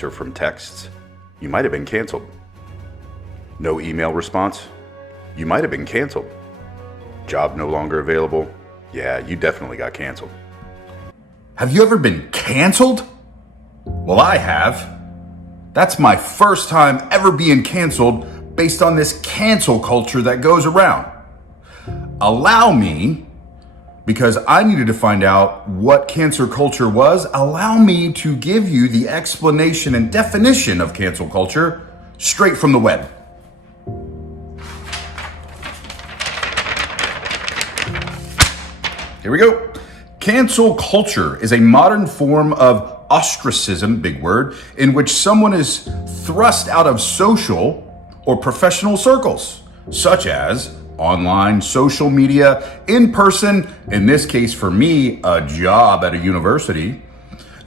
answer from texts? You might have been canceled. No email response? You might have been canceled. Job no longer available? Yeah, you definitely got canceled. Have you ever been canceled? Well, I have. That's my first time ever being canceled based on this cancel culture that goes around. Allow me, because I needed to find out what cancel culture was, allow me to give you the explanation and definition of cancel culture straight from the web. Here we go. Cancel culture is a modern form of ostracism, big word, in which someone is thrust out of social or professional circles, such as online, social media, in person, in this case for me, a job at a university.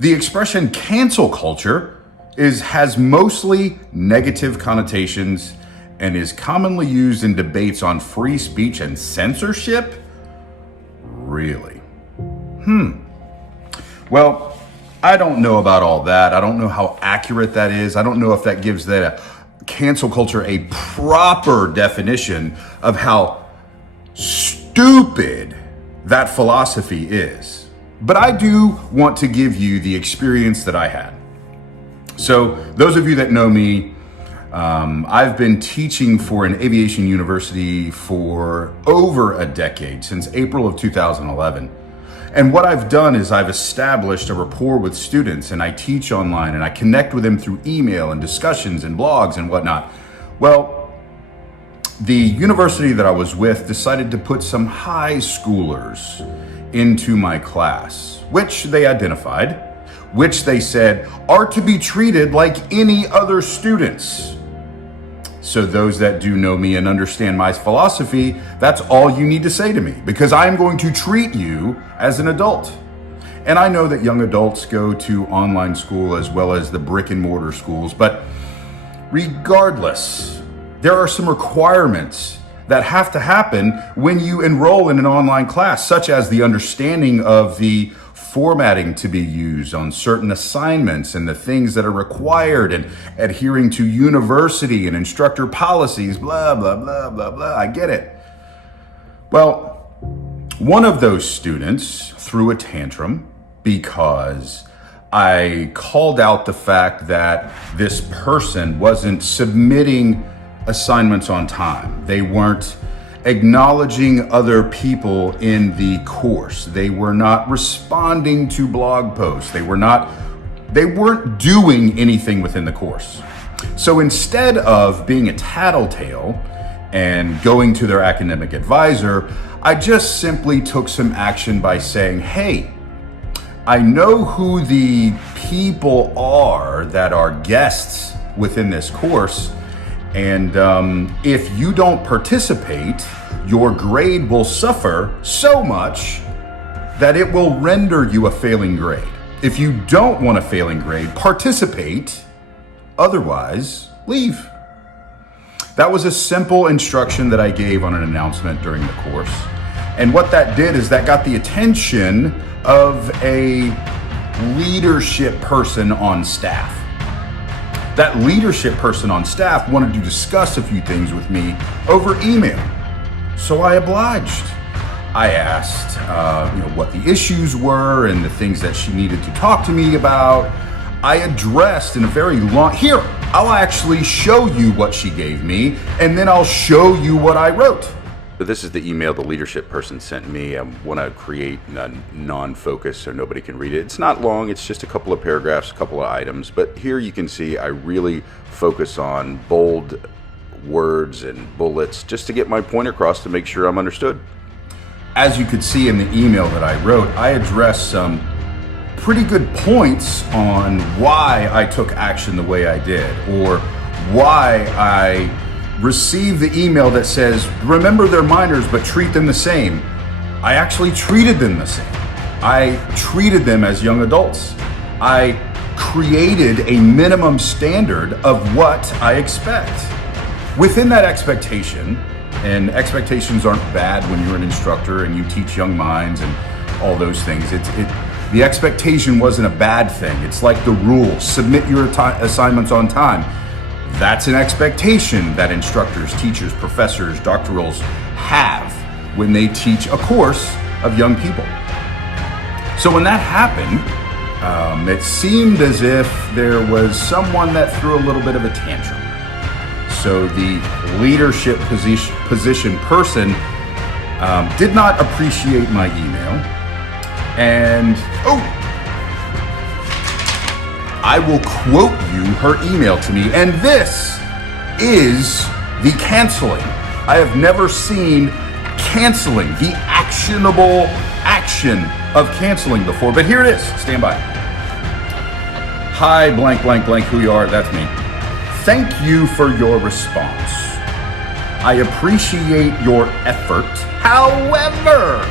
The expression cancel culture has mostly negative connotations and is commonly used in debates on free speech and censorship. Really? Well, I don't know about all that. I don't know how accurate that is. I don't know if that gives that cancel culture a proper definition of how stupid that philosophy is. But I do want to give you the experience that I had. So those of you that know me, I've been teaching for an aviation university for over a decade, since April of 2011. And what I've done is I've established a rapport with students, and I teach online and I connect with them through email and discussions and blogs and whatnot. Well, the university that I was with decided to put some high schoolers into my class, which they identified, which they said are to be treated like any other students. So those that do know me and understand my philosophy, that's all you need to say to me, because I'm going to treat you as an adult. And I know that young adults go to online school as well as the brick and mortar schools, but regardless, there are some requirements that have to happen when you enroll in an online class, such as the understanding of the formatting to be used on certain assignments and the things that are required, and adhering to university and instructor policies, blah, blah, blah, blah, blah. I get it. Well, one of those students threw a tantrum because I called out the fact that this person wasn't submitting assignments on time. They weren't acknowledging other people in the course. They were not responding to blog posts. They weren't doing anything within the course. So instead of being a tattletale and going to their academic advisor, I just simply took some action by saying, hey, I know who the people are that are guests within this course, and if you don't participate, your grade will suffer so much that it will render you a failing grade. If you don't want a failing grade, participate. Otherwise, leave. That was a simple instruction that I gave on an announcement during the course. And what that did is that got the attention of a leadership person on staff. That leadership person on staff wanted to discuss a few things with me over email. So I obliged. I asked, what the issues were and the things that she needed to talk to me about. I addressed in a very long, here, I'll actually show you what she gave me, and then I'll show you what I wrote. So this is the email the leadership person sent me. I want to create a non-focus so nobody can read it. It's not long, it's just a couple of paragraphs, a couple of items, but here you can see I really focus on bold words and bullets just to get my point across to make sure I'm understood. As you could see in the email that I wrote, I addressed some pretty good points on why I took action the way I did, or why I received the email that says, remember they're minors, but treat them the same. I actually treated them the same. I treated them as young adults. I created a minimum standard of what I expect. Within that expectation, and expectations aren't bad when you're an instructor and you teach young minds and all those things. The expectation wasn't a bad thing. It's like the rule: submit your assignments on time. That's an expectation that instructors, teachers, professors, doctorals have when they teach a course of young people. So when that happened, it seemed as if there was someone that threw a little bit of a tantrum. So the leadership position person did not appreciate my email, and I will quote you her email to me, and this is the canceling. I have never seen canceling, the actionable action of canceling before, but here it is. Stand by. Hi, blank, blank, blank, who you are, that's me. Thank you for your response. I appreciate your effort. However,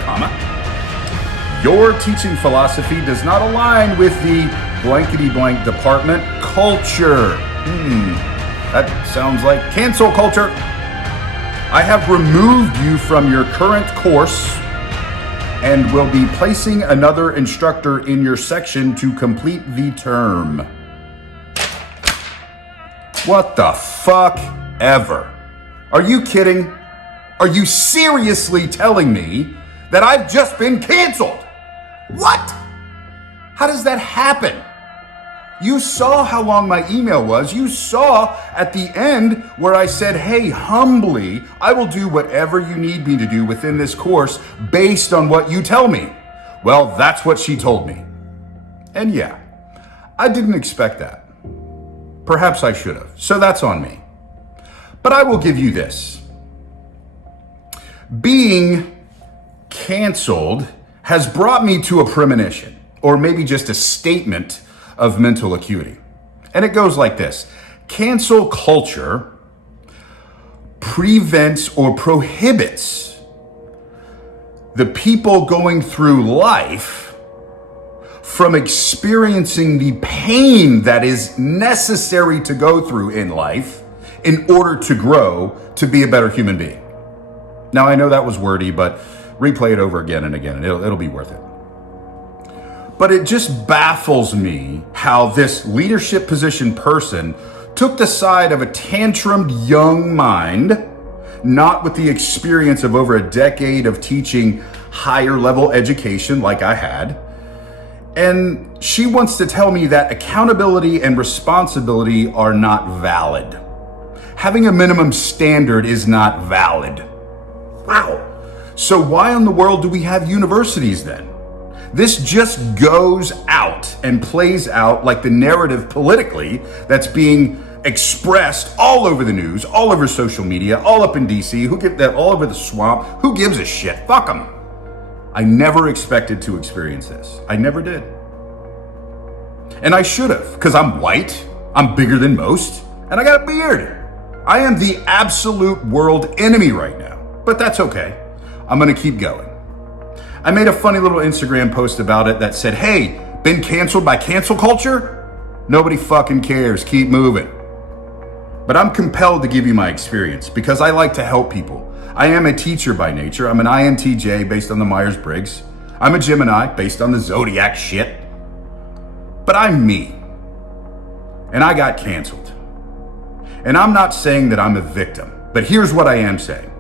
your teaching philosophy does not align with the blankety blank department culture. That sounds like cancel culture. I have removed you from your current course and will be placing another instructor in your section to complete the term. What the fuck ever? Are you kidding? Are you seriously telling me that I've just been canceled? What? How does that happen? You saw how long my email was. You saw at the end where I said, hey, humbly, I will do whatever you need me to do within this course based on what you tell me. Well, that's what she told me. And yeah, I didn't expect that. Perhaps I should have. So that's on me. But I will give you this. Being canceled has brought me to a premonition, or maybe just a statement of mental acuity. And it goes like this. Cancel culture prevents or prohibits the people going through life from experiencing the pain that is necessary to go through in life in order to grow to be a better human being. Now, I know that was wordy, but replay it over again and again, and it'll be worth it. But it just baffles me how this leadership position person took the side of a tantrumed young mind, not with the experience of over a decade of teaching higher level education like I had. And she wants to tell me that accountability and responsibility are not valid. Having a minimum standard is not valid. Wow. So why in the world do we have universities then? This just goes out and plays out like the narrative politically that's being expressed all over the news, all over social media, all up in DC, all over the swamp. Who gives a shit? Fuck them. I never expected to experience this. I never did. And I should have, because I'm white, I'm bigger than most, and I got a beard. I am the absolute world enemy right now, but that's okay. I'm gonna keep going. I made a funny little Instagram post about it that said, hey, been canceled by cancel culture? Nobody fucking cares, keep moving. But I'm compelled to give you my experience because I like to help people. I am a teacher by nature. I'm an INTJ based on the Myers-Briggs. I'm a Gemini based on the Zodiac shit. But I'm me. And I got canceled. And I'm not saying that I'm a victim, but here's what I am saying.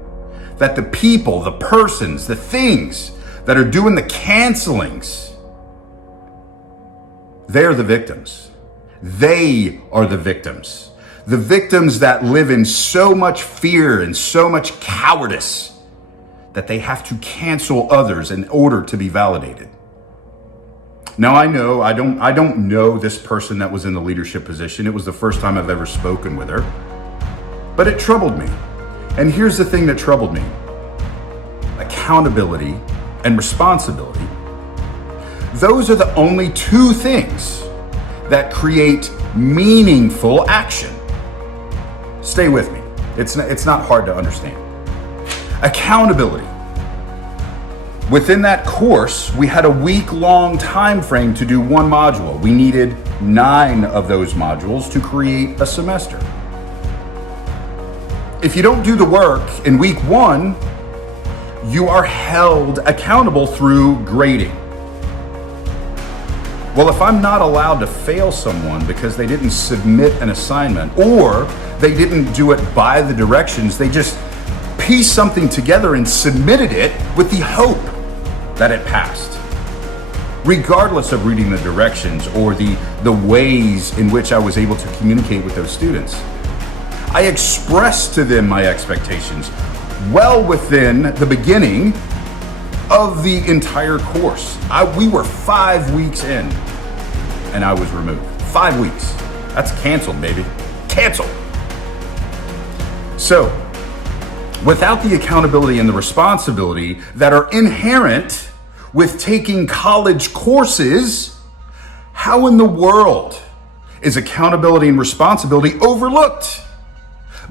That the people, the persons, the things that are doing the cancelings, they're the victims. They are the victims. The victims that live in so much fear and so much cowardice that they have to cancel others in order to be validated. Now I know I don't know this person that was in the leadership position. It was the first time I've ever spoken with her. But it troubled me. And here's the thing that troubled me. Accountability and responsibility. Those are the only two things that create meaningful action. Stay with me. It's not hard to understand. Accountability. Within that course, we had a week-long time frame to do one module. We needed 9 of those modules to create a semester. If you don't do the work in week 1, you are held accountable through grading. Well, if I'm not allowed to fail someone because they didn't submit an assignment or they didn't do it by the directions, they just pieced something together and submitted it with the hope that it passed. Regardless of reading the directions or the ways in which I was able to communicate with those students, I expressed to them my expectations well within the beginning of the entire course. We were 5 weeks in and I was removed. 5 weeks. That's canceled, baby. Canceled. So, without the accountability and the responsibility that are inherent with taking college courses, how in the world is accountability and responsibility overlooked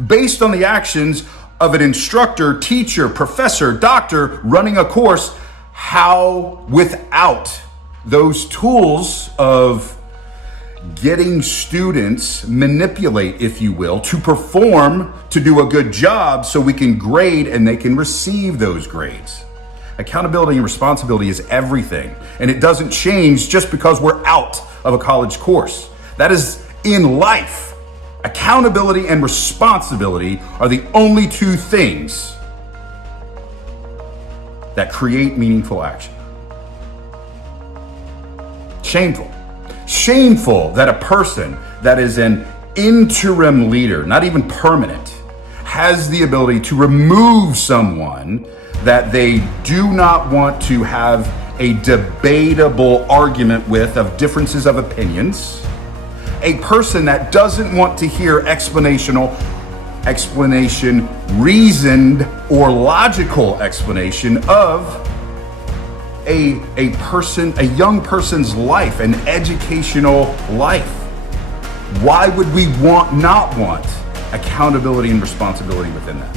based on the actions of an instructor, teacher, professor, doctor running a course? How, without those tools of getting students manipulate, if you will, to perform, to do a good job so we can grade and they can receive those grades? Accountability and responsibility is everything, and it doesn't change just because we're out of a college course. That is in life. Accountability and responsibility are the only two things that create meaningful action. Shameful. Shameful that a person that is an interim leader, not even permanent, has the ability to remove someone that they do not want to have a debatable argument with of differences of opinions. A person that doesn't want to hear explanation, reasoned or logical explanation of a young person's life, an educational life. Why would we not want accountability and responsibility within that?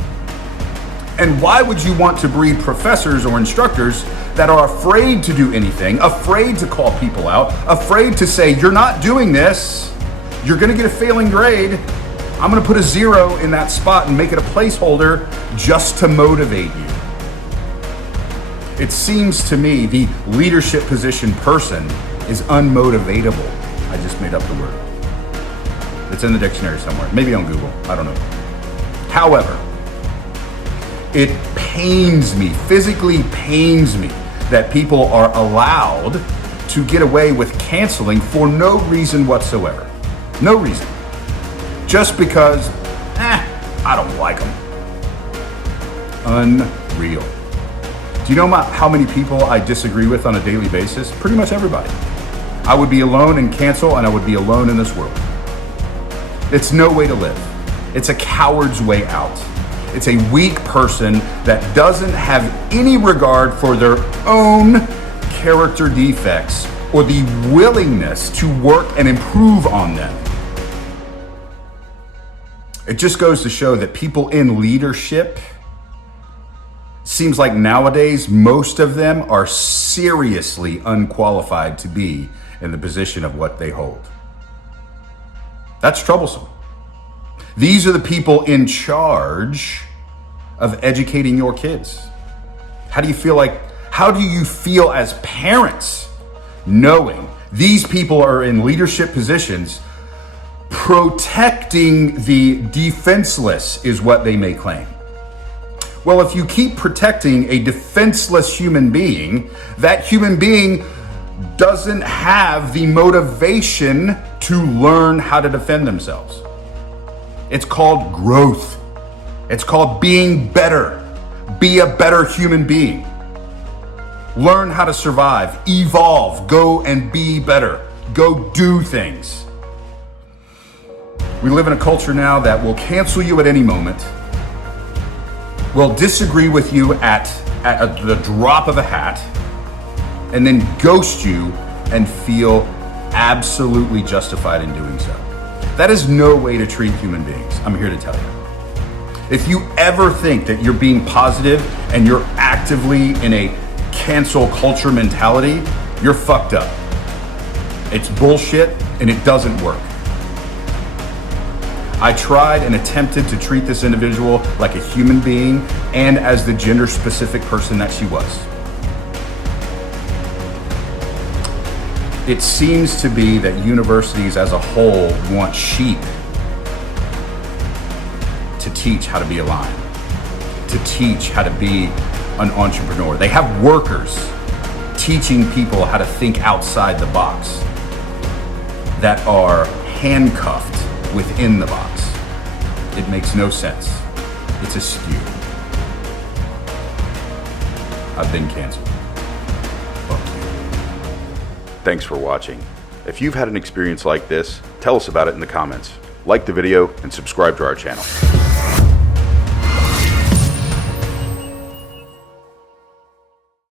And why would you want to breed professors or instructors that are afraid to do anything, afraid to call people out, afraid to say, you're not doing this, you're gonna get a failing grade, I'm gonna put a 0 in that spot and make it a placeholder just to motivate you? It seems to me the leadership position person is unmotivatable. I just made up the word. It's in the dictionary somewhere, maybe on Google, I don't know. However, it pains me, physically pains me, that people are allowed to get away with canceling for no reason whatsoever. No reason. Just because, I don't like them. Unreal. Do you know how many people I disagree with on a daily basis? Pretty much everybody. I would be alone and cancel, and I would be alone in this world. It's no way to live. It's a coward's way out. It's a weak person that doesn't have any regard for their own character defects or the willingness to work and improve on them. It just goes to show that people in leadership, seems like nowadays most of them are seriously unqualified to be in the position of what they hold. That's troublesome. These are the people in charge of educating your kids. How do you feel as parents knowing these people are in leadership positions protecting the defenseless is what they may claim? Well, if you keep protecting a defenseless human being, that human being doesn't have the motivation to learn how to defend themselves. It's called growth. It's called being better. Be a better human being. Learn how to survive, evolve, go and be better. Go do things. We live in a culture now that will cancel you at any moment, will disagree with you at the drop of a hat, and then ghost you and feel absolutely justified in doing so. That is no way to treat human beings. I'm here to tell you. If you ever think that you're being positive and you're actively in a cancel culture mentality, you're fucked up. It's bullshit and it doesn't work. I tried and attempted to treat this individual like a human being and as the gender specific person that she was. It seems to be that universities as a whole want sheep to teach how to be a lion, to teach how to be an entrepreneur. They have workers teaching people how to think outside the box that are handcuffed within the box. It makes no sense. It's askew. I've been canceled. Fuck you. Thanks for watching. If you've had an experience like this, tell us about it in the comments. Like the video and subscribe to our channel.